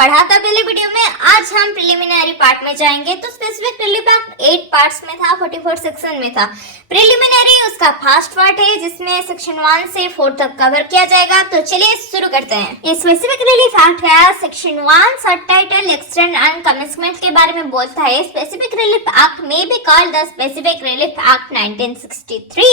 पढ़ा था पहले वीडियो में, आज हम प्रिलिमिनरी पार्ट में जाएंगे। तो स्पेसिफिक रिलीफ एक्ट 8 पार्ट्स में था, 44 सेक्शन में था। प्रिलिमिनरी उसका फर्स्ट पार्ट है जिसमें सेक्शन 1 से 4 तक कवर किया जाएगा। तो चलिए शुरू करते हैं। ये स्पेसिफिक रिलीफ एक्ट है सेक्शन 1 सब टाइटल एक्सटेंड एंड कमिटमेंट के बारे में बोलता है। स्पेसिफिक रिलीफ एक्ट में भी called the specific relief act 1963।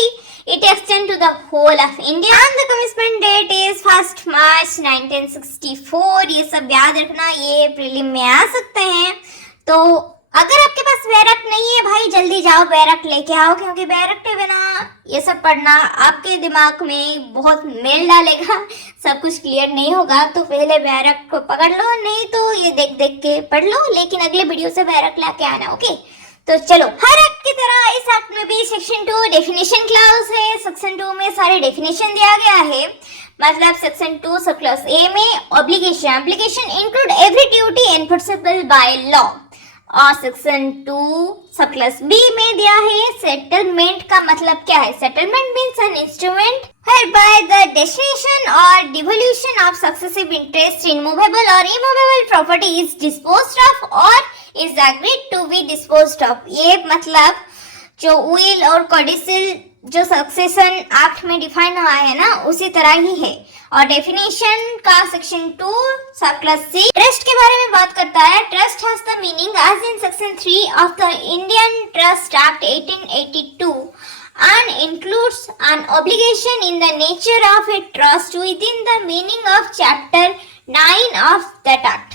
It extends to the whole of India and the commencement date is 1st March 1964। ये सब याद रखना, ये प्रीलिम में आ सकते हैं। तो अगर आपके पास बैरक नहीं है भाई, जल्दी जाओ बैरक लेके आओ, क्योंकि बैरक के बिना ये सब पढ़ना आपके दिमाग में बहुत मेल डालेगा, सब कुछ क्लियर नहीं होगा। तो पहले बैरक को पकड़ लो, नहीं तो ये देख देख के पढ़ लो, लेकिन अगले वीडियो से बैरक लाके आना, ओके। तो चलो, हर एक्ट की तरह इस एक्ट में भी सेक्शन 2 डेफिनेशन क्लाउज है। सेक्शन 2 में सारे डेफिनेशन दिया गया है। मतलब सेक्शन 2 सब क्लास ए में obligation application include every duty enforceable by law, और सेक्शन 2 सब क्लास बी में दिया है सेटलमेंट का मतलब क्या है। Settlement means an instrument whereby the destination or devolution of successive interest in movable or immovable property is disposed of or is agreed to be disposed of। ये मतलब जो will और codicil जो सक्सेशन एक्ट में define हुआ है ना, उसी तरह ही है। और डेफिनेशन का सेक्शन 2 सब क्लास सी ट्रस्ट के बारे में बात करता है। Trust has the meaning as in section 3 of the Indian trust act 1882 and includes an obligation in the nature of a trust within the meaning of chapter 9 of that act।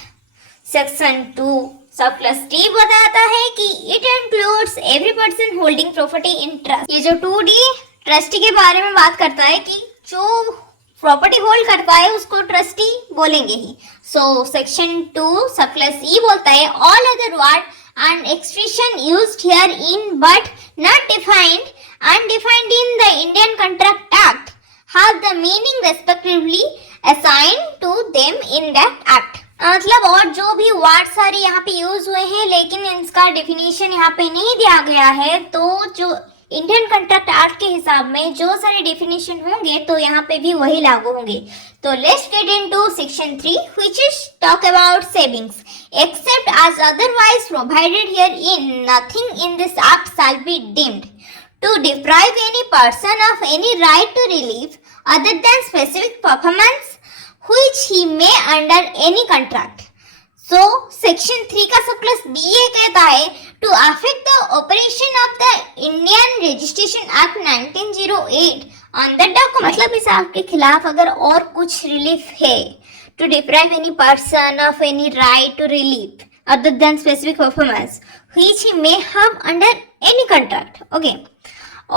section 2 सब class D बताता है कि it includes every person holding property in trust। ये जो 2D trustee के बारे में बात करता है कि जो प्रॉपर्टी होल्ड करता है उसको ट्रस्टी बोलेंगे ही। सो सेक्शन 2 सब क्लास ई बोलता है all other word and expression used here in but not defined and defined in the Indian Contract Act have the meaning respectively assigned to them in that act। मतलब और जो भी word सारे यहाँ पे यूज हुए हैं लेकिन इसका डेफिनेशन यहाँ पे नहीं दिया गया है, तो जो इंडियन कॉन्ट्रैक्ट एक्ट के हिसाब में जो सारे डेफिनेशन होंगे तो यहाँ पे भी वही लागू होंगे। तो let's get into section 3 which is talk about savings except as otherwise provided here in nothing in this act shall be deemed to deprive any person of any right to relief other than specific performance which he may under any contract। So section 3 का सब class B ये कहता है to affect the operation of the Indian Registration Act 1908 on the document। मतलब इस act के खिलाफ अगर और कुछ रिलीफ है, to deprive any person of any right to relief other than specific performance which he may have under any contract, okay।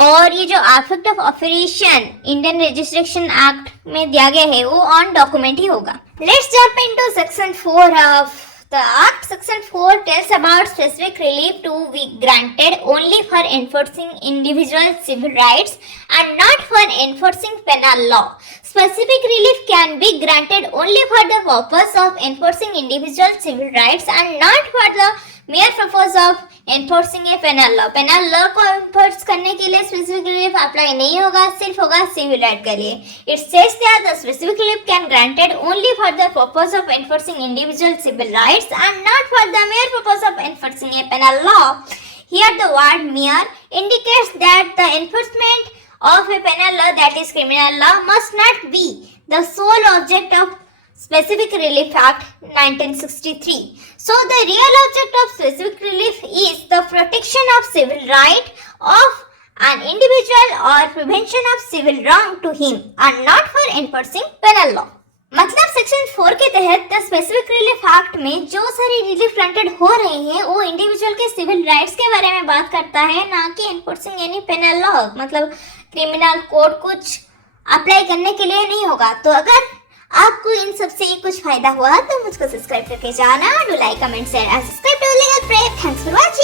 और ये जो affect of operation Indian registration act में दिया गया है वो ऑन डॉक्यूमेंट ही होगा। Let's jump into section 4 of the act. Section 4 tells about specific relief to be granted only for enforcing individual civil rights and not for enforcing penal law. Specific relief can be granted only for the purpose of enforcing individual civil rights and not for the mere purpose of enforcing a penal law। penal law को enforce करने के लिए specific relief apply नहीं होगा, सिर्फ होगा civil right के लिए। It says that the specific relief can granted only for the purpose of enforcing individual civil rights and not for the mere purpose of enforcing a penal law। Here the word mere indicates that the enforcement of a penal law, that is criminal law, must not be the sole object of Specific Relief Act 1963। So the real object of specific relief is the protection of civil right of an individual or prevention of civil wrong to him and not for enforcing penal law। मतलब section 4 के तहत the specific relief act में जो सारी relief granted हो रहे हैं वो इंडिविजुअल के सिविल राइट्स के बारे में बात करता है, ना कि एनफोर्सिंग एनी पेनल लॉ। मतलब क्रिमिनल कोड कुछ अप्लाई करने के लिए नहीं होगा। तो अगर आपको इन सब से कुछ फायदा हुआ तो मुझको सब्सक्राइब करके जाना, do like comment share and subscribe to legal prep. Thanks for watching.